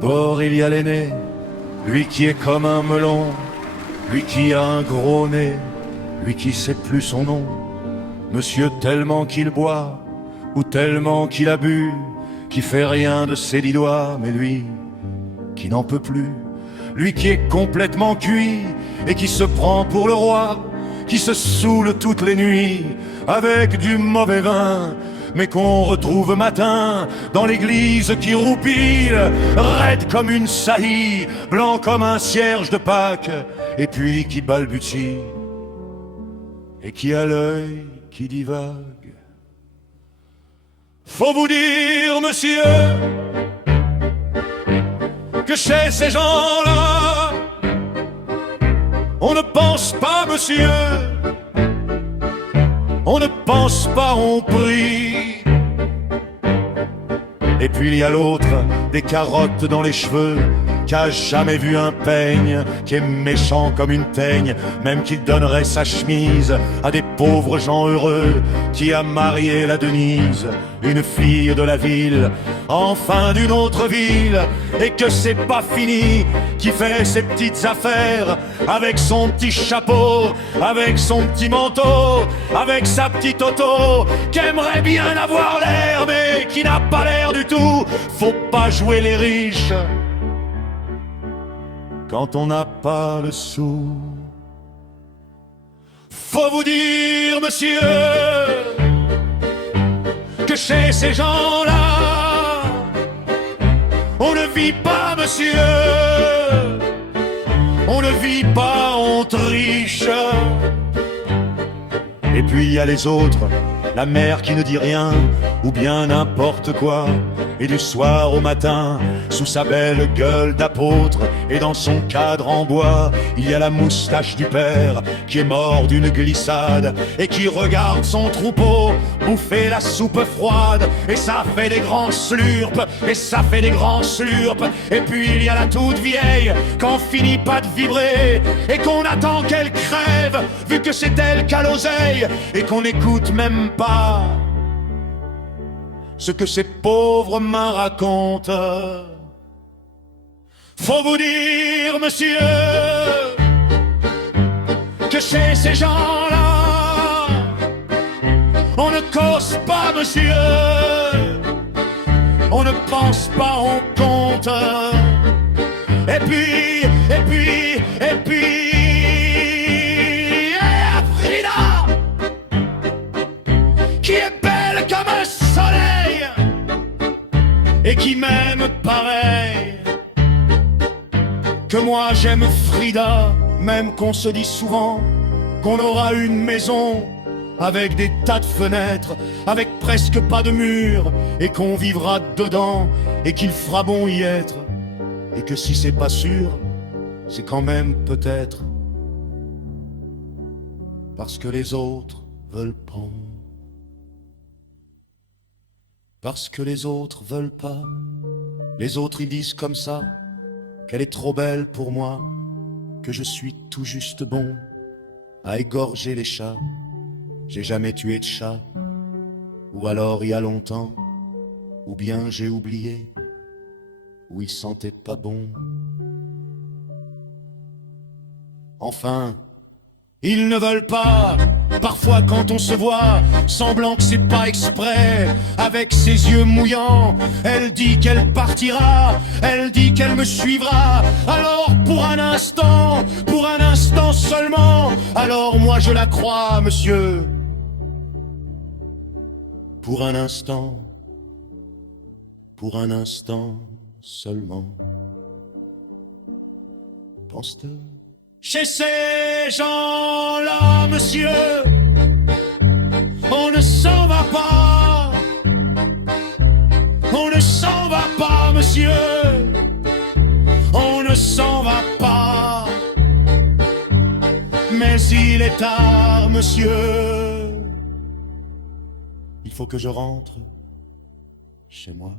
D'abord il y a l'aîné, lui qui est comme un melon, lui qui a un gros nez, lui qui sait plus son nom. Monsieur tellement qu'il boit, ou tellement qu'il a bu, qui fait rien de ses 10 doigts, mais lui qui n'en peut plus, lui qui est complètement cuit et qui se prend pour le roi, qui se saoule toutes les nuits avec du mauvais vin, mais qu'on retrouve matin dans l'église qui roupille, raide comme une saillie, blanc comme un cierge de Pâques, et puis qui balbutie et qui a l'œil qui divague. Faut vous dire, monsieur, que chez ces gens-là, on ne pense pas, monsieur, on ne pense pas, on prie. Et puis il y a l'autre, des carottes dans les cheveux, qui a jamais vu un peigne, qui est méchant comme une teigne, même qui donnerait sa chemise à des pauvres gens heureux, qui a marié la Denise, une fille de la ville, enfin d'une autre ville, et que c'est pas fini, qui fait ses petites affaires, avec son petit chapeau, avec son petit manteau, avec sa petite auto, qui aimerait bien avoir l'air, mais qui n'a pas l'air du tout. Faut pas jouer les riches quand on n'a pas le sou. Faut vous dire, monsieur, que chez ces gens-là, on ne vit pas, monsieur, on ne vit pas, on triche. Et puis il y a les autres, la mère qui ne dit rien, ou bien n'importe quoi, et du soir au matin, sous sa belle gueule d'apôtre, et dans son cadre en bois, il y a la moustache du père, qui est mort d'une glissade, et qui regarde son troupeau bouffer la soupe froide, et ça fait des grands slurpes, et ça fait des grands slurpes. Et puis il y a la toute vieille, qu'on finit pas de vibrer, et qu'on attend qu'elle crève, vu que c'est elle qu'a l'oseille, et qu'on n'écoute même pas ce que ces pauvres mains racontent. Faut vous dire, monsieur, que chez ces gens-là, on ne cause pas, monsieur, on ne pense pas, on compte. Et puis, Frida, qui est belle comme un soleil, et qui m'aime pareil que moi j'aime Frida, même qu'on se dit souvent qu'on aura une maison avec des tas de fenêtres, avec presque pas de murs, et qu'on vivra dedans, et qu'il fera bon y être, et que si c'est pas sûr, c'est quand même peut-être parce que les autres veulent pas. Parce que les autres veulent pas. Les autres ils disent comme ça qu'elle est trop belle pour moi, que je suis tout juste bon à égorger les chats. J'ai jamais tué de chat, ou alors il y a longtemps, ou bien j'ai oublié, ou il sentait pas bon. Enfin, ils ne veulent pas. Parfois quand on se voit, semblant que c'est pas exprès, avec ses yeux mouillants, elle dit qu'elle partira, elle dit qu'elle me suivra. Alors pour un instant seulement, alors moi je la crois, monsieur. Pour un instant seulement. Pense-t-elle? Chez ces gens-là, monsieur, on ne s'en va pas. On ne s'en va pas, monsieur. On ne s'en va pas. Mais il est tard, monsieur. Il faut que je rentre chez moi.